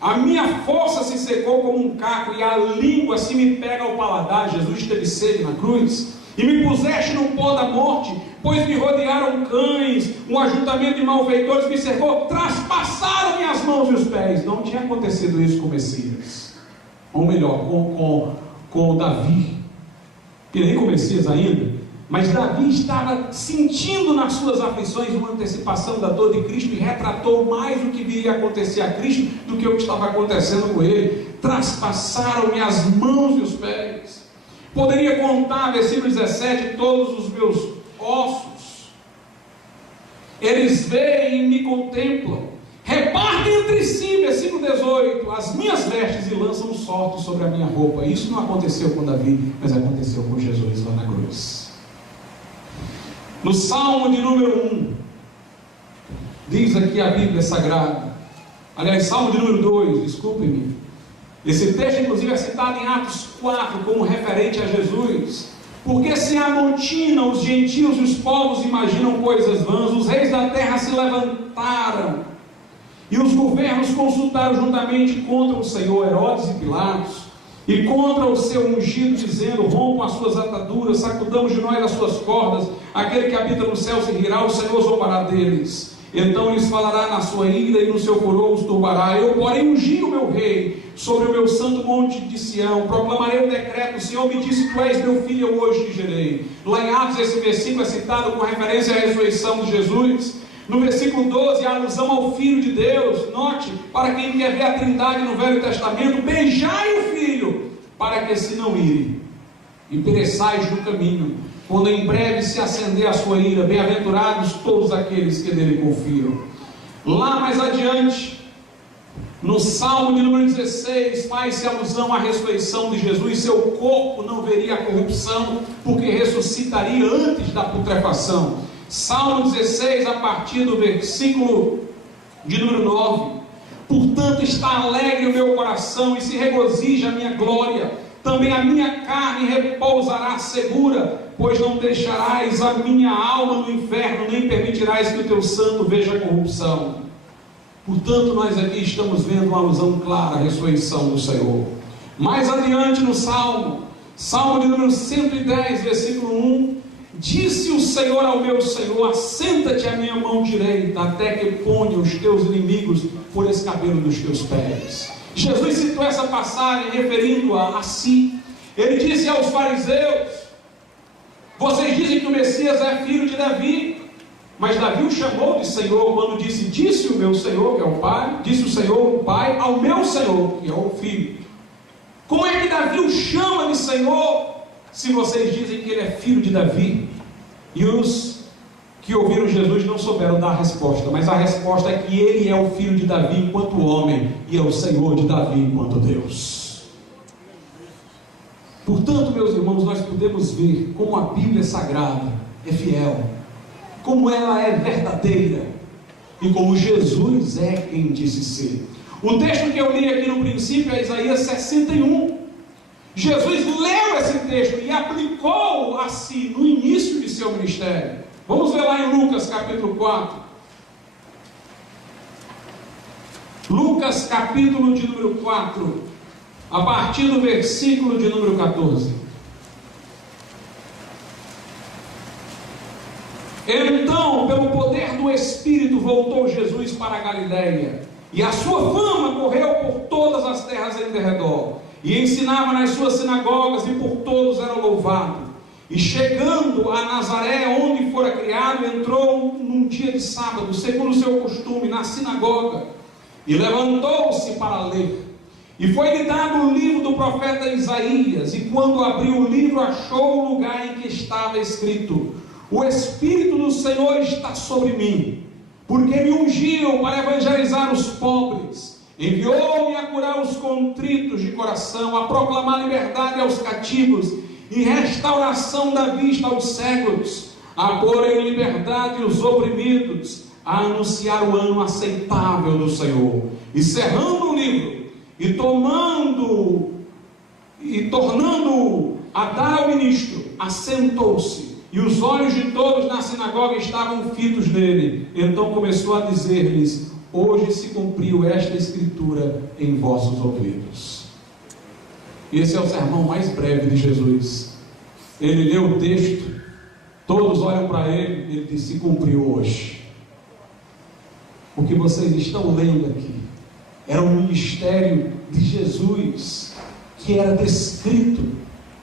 a minha força se secou como um caco, e a língua se me pega ao paladar. Jesus teve sede na cruz. E me puseste no pó da morte, pois me rodearam cães, um ajuntamento de malfeitores me cercou, traspassaram minhas mãos e os pés. Não tinha acontecido isso com o Messias, ou melhor, com Davi, que nem com o Messias ainda, mas Davi estava sentindo nas suas aflições uma antecipação da dor de Cristo, e retratou mais o que viria a acontecer a Cristo do que o que estava acontecendo com ele. Traspassaram-me as mãos e os pés. Poderia contar, versículo 17, todos os meus ossos. Eles veem e me contemplam, repartem entre si, versículo 18, as minhas vestes e lançam sorte sobre a minha roupa. Isso não aconteceu com Davi, mas aconteceu com Jesus lá na cruz. No Salmo de número 1, diz aqui a Bíblia Sagrada: Aliás, Salmo de número 2, desculpem-me. Esse texto, inclusive, é citado em Atos 4 como referente a Jesus. Porque se amontinam os gentios e os povos imaginam coisas vãs, os reis da terra se levantaram, e os governos consultaram juntamente contra o Senhor, Herodes e Pilatos, e contra o seu ungido, dizendo: rompam as suas ataduras, sacudamos de nós as suas cordas, aquele que habita no céu se rirá, o Senhor zombará deles. Então lhes falará na sua ira e no seu furor os turbará. Eu, porém, ungi o meu rei sobre o meu santo monte de Sião, proclamarei o decreto: o Senhor me disse, tu és meu filho, eu hoje te gerei. Lá em Atos, esse versículo é citado com referência à ressurreição de Jesus. No versículo 12, a alusão ao Filho de Deus. Note, para quem quer ver a Trindade no Velho Testamento: beijai o Filho, para que se não ire, e pereçais no caminho, quando em breve se acender a sua ira. Bem-aventurados todos aqueles que nele confiam. Lá mais adiante, no Salmo de número 16, faz-se alusão à ressurreição de Jesus. Seu corpo não veria a corrupção, porque ressuscitaria antes da putrefação. Salmo 16, a partir do versículo de número 9: portanto está alegre o meu coração e se regozija a minha glória, também a minha carne repousará segura, pois não deixarás a minha alma no inferno, nem permitirás que o teu santo veja corrupção. Portanto, nós aqui estamos vendo uma alusão clara à ressurreição do Senhor. Mais adiante no Salmo de número 110, versículo 1: disse o Senhor ao meu Senhor: assenta-te à minha mão direita, até que ponha os teus inimigos por escabelo dos teus pés. Jesus citou essa passagem referindo-a a si. Ele disse aos fariseus: vocês dizem que o Messias é filho de Davi, mas Davi o chamou de Senhor quando disse o meu Senhor, que é o Pai, disse o Senhor, o Pai, ao meu Senhor, que é o Filho. Como é que Davi o chama de Senhor, se vocês dizem que ele é filho de Davi? E os que ouviram Jesus não souberam dar a resposta, mas a resposta é que ele é o filho de Davi enquanto homem, e é o Senhor de Davi enquanto Deus. Portanto, meus irmãos, nós podemos ver como a Bíblia Sagrada é fiel, como ela é verdadeira, e como Jesus é quem disse ser. O texto que eu li aqui no princípio é Isaías 61. Jesus leu esse texto e aplicou a si no início de seu ministério. Vamos ver lá em Lucas capítulo 4. Lucas capítulo de número 4, a partir do versículo de número 14. Então, pelo poder do Espírito, voltou Jesus para a Galiléia, e a sua fama correu por todas as terras em derredor, e ensinava nas suas sinagogas, e por todos era louvado. E chegando a Nazaré, onde fora criado, entrou num dia de sábado, segundo o seu costume, na sinagoga, e levantou-se para ler. E foi-lhe dado o livro do profeta Isaías, e quando abriu o livro, achou o lugar em que estava escrito: o Espírito do Senhor está sobre mim, porque me ungiu para evangelizar os pobres, enviou-me a curar os contritos de coração, a proclamar liberdade aos cativos e restauração da vista aos cegos, a pôr em liberdade os oprimidos, a anunciar o ano aceitável do Senhor. E cerrando o livro, e tornando a dar ao ministro, assentou-se, e os olhos de todos na sinagoga estavam fitos nele. Então começou a dizer-lhes: hoje se cumpriu esta escritura em vossos ouvidos. Esse é o sermão mais breve de Jesus. Ele leu o texto, todos olham para ele, ele diz: se cumpriu hoje. O que vocês estão lendo aqui era o ministério de Jesus, que era descrito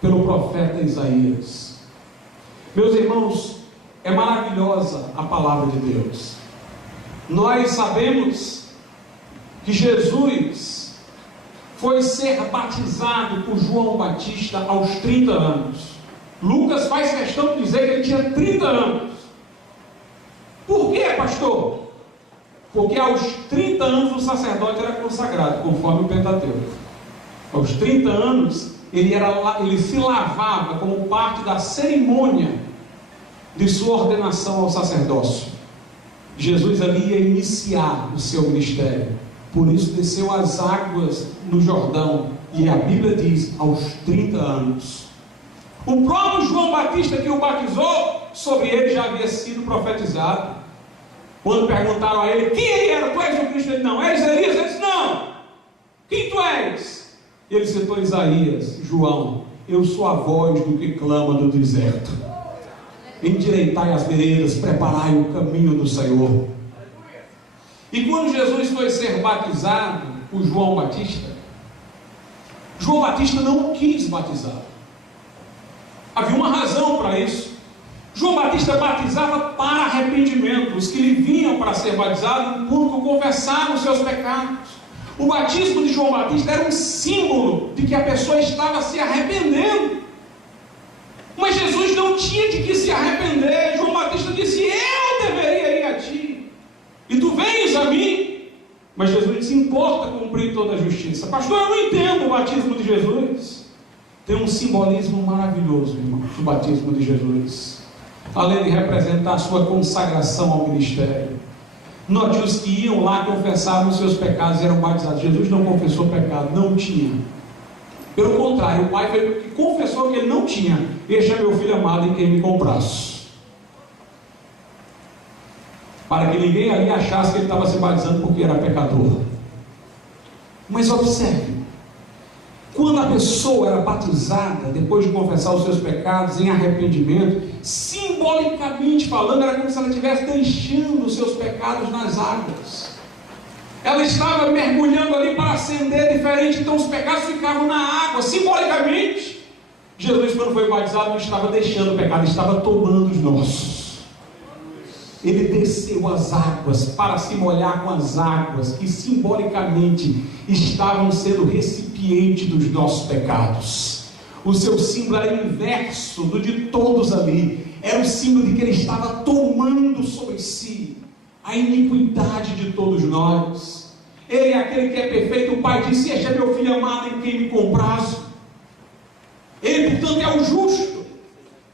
pelo profeta Isaías. Meus irmãos, é maravilhosa a palavra de Deus. Nós sabemos que Jesus foi ser batizado por João Batista aos 30 anos. Lucas faz questão de dizer que ele tinha 30 anos. Por quê, pastor? Porque aos 30 anos o sacerdote era consagrado, conforme o Pentateuco. Aos 30 anos ele se lavava como parte da cerimônia de sua ordenação ao sacerdócio. Jesus ali ia iniciar o seu ministério. Por isso desceu as águas no Jordão, e a Bíblia diz, aos 30 anos. O próprio João Batista que o batizou, sobre ele já havia sido profetizado. Quando perguntaram a ele, quem ele era? Tu és o Cristo? Ele, não. És Elias? Ele disse, não. Quem tu és? Ele citou Isaías, João, eu sou a voz do que clama do deserto. Endireitai as veredas, preparai o caminho do Senhor. E quando Jesus foi ser batizado por João Batista não quis batizar. Havia uma razão para isso. João Batista batizava para arrependimento. Os que lhe vinham para ser batizados, enquanto confessavam os seus pecados. O batismo de João Batista era um símbolo de que a pessoa estava se arrependendo. Mas Jesus não tinha de que se arrepender. João Batista disse, eu deveria ir a ti, e tu vens a mim. Mas Jesus se importa cumprir toda a justiça. Pastor, eu não entendo o batismo de Jesus. Tem um simbolismo maravilhoso, irmão, o batismo de Jesus. Além de representar a sua consagração ao ministério. Note, os que iam lá confessavam os seus pecados e eram batizados. Jesus não confessou pecado, não tinha. Pelo contrário, o Pai foi que confessou que ele não tinha. Este é meu filho amado em quem me compraço. Para que ninguém ali achasse que ele estava se batizando porque era pecador. Mas observe, quando a pessoa era batizada, depois de confessar os seus pecados em arrependimento, simbolicamente falando, era como se ela estivesse deixando os seus pecados nas águas. Ela estava mergulhando ali para ascender diferente, então os pecados ficavam na água, simbolicamente. Jesus, quando foi batizado, não estava deixando o pecado, estava tomando os nossos. Ele desceu as águas para se molhar com as águas que simbolicamente estavam sendo recipiente dos nossos pecados. O seu símbolo era inverso do de todos ali. Era o símbolo de que ele estava tomando sobre si a iniquidade de todos nós. Ele é aquele que é perfeito. O Pai disse, este é meu filho amado em quem me comprazo. Ele, portanto, é o justo,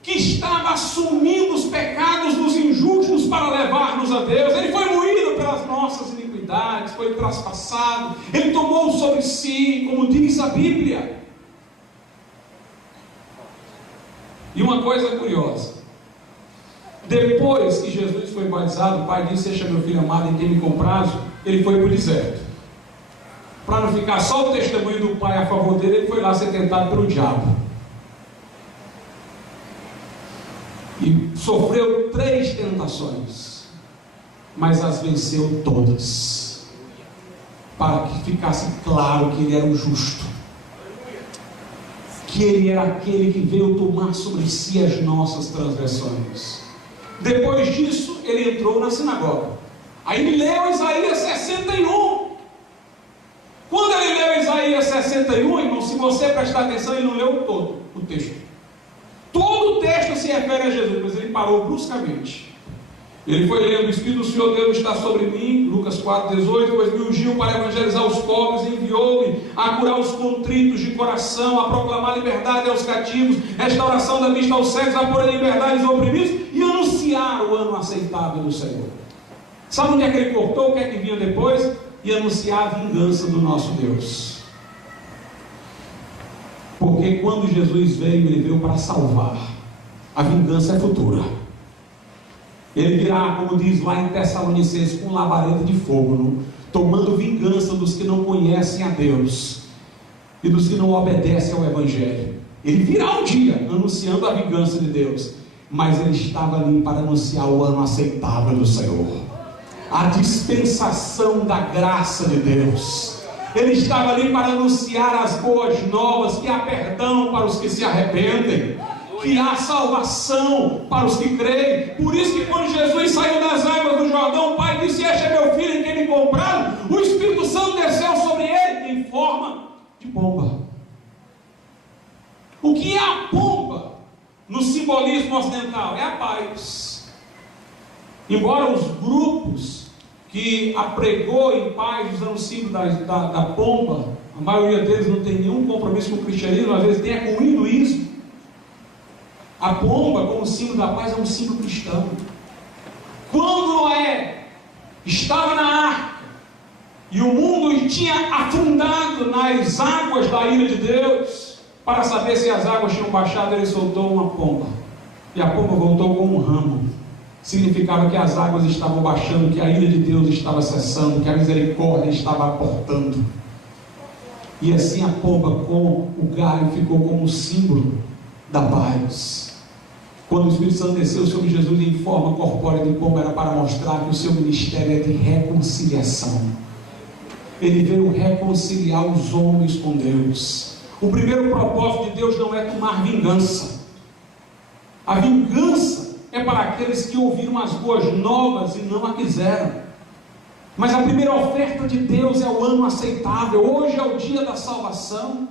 que estava assumindo os pecados dos injustos para levar-nos a Deus. Ele foi moído pelas nossas iniquidades, foi traspassado, ele tomou sobre si, como diz a Bíblia. E uma coisa curiosa, depois que Jesus foi batizado, o Pai disse, este é meu filho amado em quem me comprazo, ele foi para o deserto. Para não ficar só o testemunho do Pai a favor dele, ele foi lá ser tentado pelo diabo. E sofreu 3 tentações, mas as venceu todas, para que ficasse claro que ele era o justo, que ele era aquele que veio tomar sobre si as nossas transgressões. Depois disso, ele entrou na sinagoga. Aí ele leu Isaías 61. Quando ele leu Isaías 61, irmão, se você prestar atenção, ele não leu todo o texto. Todo o texto se refere a Jesus, mas ele parou bruscamente. Ele foi lendo, o Espírito do Senhor Deus está sobre mim, Lucas 4,18, pois me ungiu para evangelizar os pobres, enviou-me a curar os contritos de coração, a proclamar liberdade aos cativos, restauração da vista aos cegos, a pôr em liberdade os oprimidos, e anunciar o ano aceitável do Senhor. Sabe onde é que ele cortou? O que é que vinha depois? E anunciar a vingança do nosso Deus. Porque quando Jesus veio, ele veio para salvar. A vingança é futura. Ele virá, como diz lá em Tessalonicenses, com labareda de fogo, tomando vingança dos que não conhecem a Deus e dos que não obedecem ao Evangelho. Ele virá um dia anunciando a vingança de Deus, mas ele estava ali para anunciar o ano aceitável do Senhor, a dispensação da graça de Deus. Ele estava ali para anunciar as boas novas, que há perdão para os que se arrependem, que há salvação para os que creem. Por isso que quando Jesus saiu das águas do Jordão, o Pai disse, este é meu filho em quem me compraram. O Espírito Santo desceu sobre ele em forma de pomba. O que é a pomba no simbolismo ocidental? É a paz. Embora os grupos que apregou em paz usando o símbolo da pomba, a maioria deles não tem nenhum compromisso com o cristianismo, às vezes tem com o hinduísmo. A pomba, como símbolo da paz, é um símbolo cristão. Quando Noé estava na arca, e o mundo tinha afundado nas águas da ira de Deus. Para saber se as águas tinham baixado, ele soltou uma pomba, e a pomba voltou com um ramo. Significava que as águas estavam baixando, que a ira de Deus estava cessando, que a misericórdia estava aportando. E assim a pomba com o galho ficou como símbolo da paz. Quando o Espírito Santo desceu sobre Jesus em forma corpórea de pomba, era para mostrar que o seu ministério é de reconciliação. Ele veio reconciliar os homens com Deus. O primeiro propósito de Deus não é tomar vingança. A vingança é para aqueles que ouviram as boas novas e não a quiseram. Mas a primeira oferta de Deus é o ano aceitável. Hoje é o dia da salvação.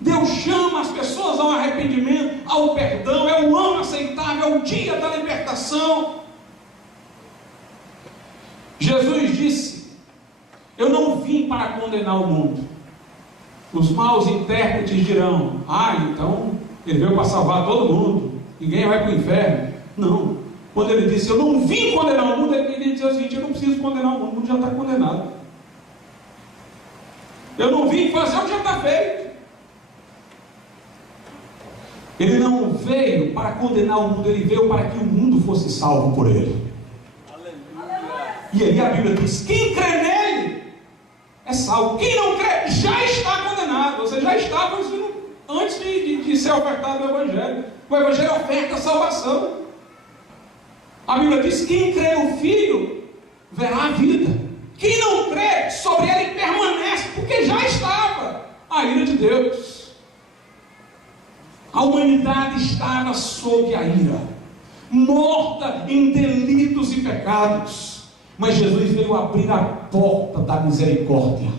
Deus chama as pessoas ao arrependimento, ao perdão. É o ano aceitável, é o dia da libertação. Jesus disse: eu não vim para condenar o mundo. Os maus intérpretes dirão: então ele veio para salvar todo mundo, ninguém vai para o inferno. Não. Quando ele disse: eu não vim condenar o mundo, ele queria dizer o seguinte: eu não preciso condenar o mundo já está condenado. Eu não vim fazer o que já está feito. Ele não veio para condenar o mundo, ele veio para que o mundo fosse salvo por ele. E aí a Bíblia diz: quem crê nele é salvo. Quem não crê já está condenado. Você já estava antes de ser ofertado o Evangelho. O Evangelho oferta a salvação. A Bíblia diz: quem crê no Filho verá a vida. Quem não crê, sobre ele permanece, porque já estava a ira de Deus. A humanidade estava sob a ira, morta em delitos e pecados. Mas Jesus veio abrir a porta da misericórdia.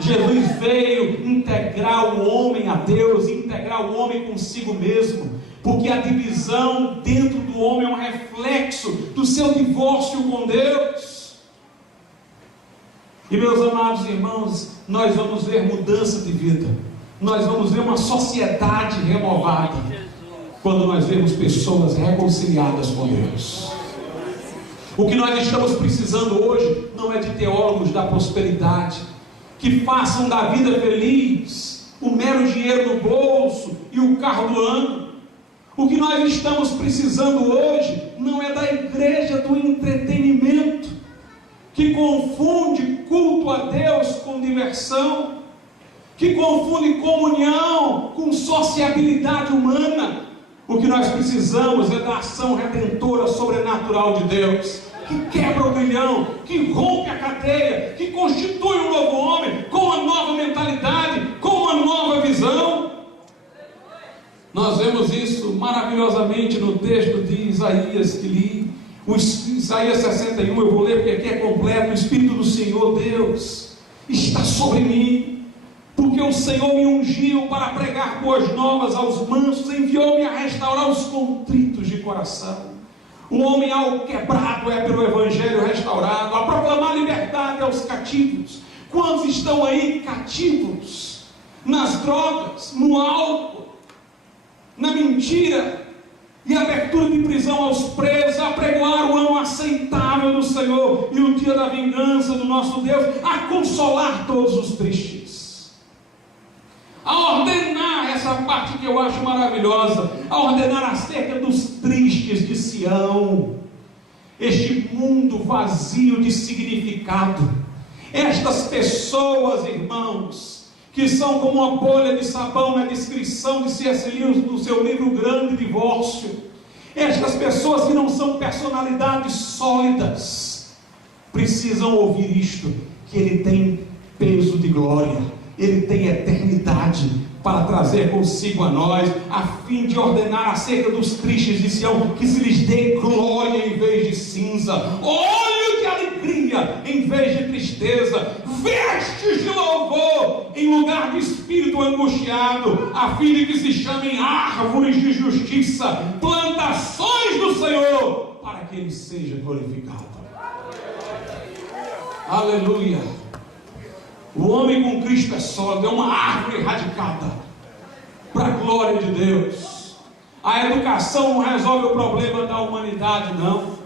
Jesus veio integrar o homem a Deus, integrar o homem consigo mesmo, porque a divisão dentro do homem é um reflexo do seu divórcio com Deus. E meus amados irmãos, nós vamos ver mudança de vida, nós vamos ver uma sociedade renovada, quando nós vemos pessoas reconciliadas com Deus. O que nós estamos precisando hoje não é de teólogos da prosperidade, que façam da vida feliz o mero dinheiro no bolso e o carro do ano. O que nós estamos precisando hoje não é da igreja do entretenimento, que confunde culto a Deus com diversão, que confunde comunhão com sociabilidade humana. O que nós precisamos é da ação redentora sobrenatural de Deus, que quebra o grilhão, que rompe a cadeia, que constitui um novo homem, com uma nova mentalidade, com uma nova visão. Nós vemos isso maravilhosamente no texto de Isaías que li, Isaías 61, eu vou ler porque aqui é completo. O Espírito do Senhor Deus está sobre mim, porque o Senhor me ungiu para pregar boas novas aos mansos, enviou-me a restaurar os contritos de coração. O homem ao quebrado é pelo Evangelho restaurado, a proclamar liberdade aos cativos. Quantos estão aí cativos? Nas drogas, no álcool, na mentira e abertura de prisão aos presos, a pregoar o ano aceitável do Senhor e o dia da vingança do nosso Deus, a consolar todos os tristes, a ordenar, essa parte que eu acho maravilhosa, a ordenar acerca dos tristes de Sião, este mundo vazio de significado, estas pessoas, irmãos, que são como uma bolha de sabão na descrição de C.S. Lewis no seu livro Grande Divórcio. Estas pessoas que não são personalidades sólidas precisam ouvir isto, que ele tem peso de glória, ele tem eternidade para trazer consigo a nós, a fim de ordenar acerca dos tristes de Sião, que se lhes dê glória em vez de cinza, óleo de alegria em vez de tristeza, vestes de louvor em lugar de espírito angustiado, a fim de que se chamem árvores de justiça, plantações do Senhor, para que ele seja glorificado. Aleluia! O homem com Cristo é sólido, é uma árvore radicada para a glória de Deus. A educação não resolve o problema da humanidade, não.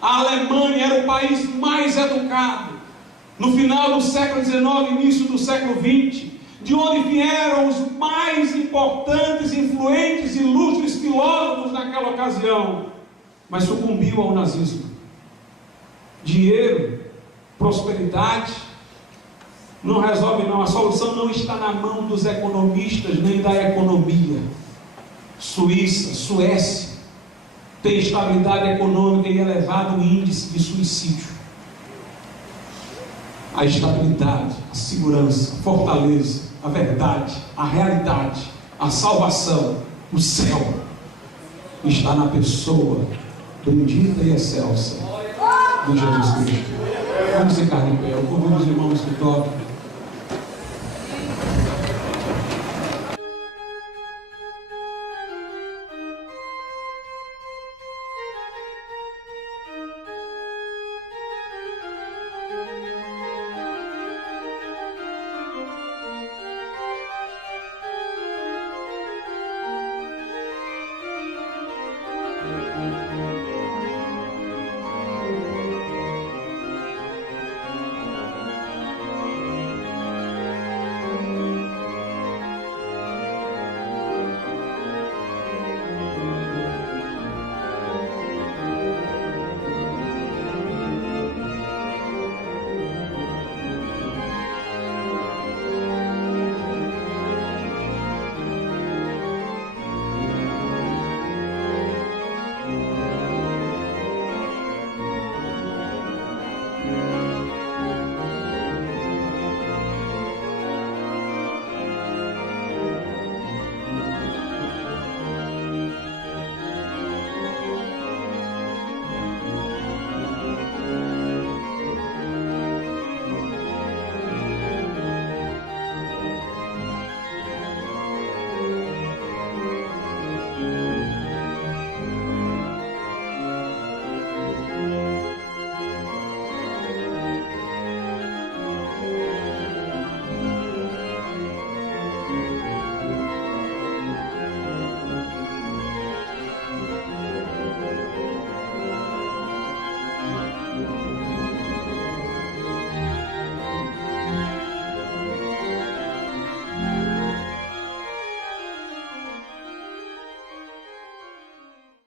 A Alemanha era o país mais educado no final do século XIX, início do século XX, de onde vieram os mais importantes, influentes, ilustres filósofos naquela ocasião, mas sucumbiu ao nazismo. Dinheiro, prosperidade, não resolve não. A solução não está na mão dos economistas, nem da economia. Suíça, Suécia, tem estabilidade econômica e elevado índice de suicídio. A estabilidade, a segurança, a fortaleza, a verdade, a realidade, a salvação, o céu, está na pessoa bendita e excelsa de Jesus Cristo. Vamos ficar de pé. Eu convido os irmãos que tocam.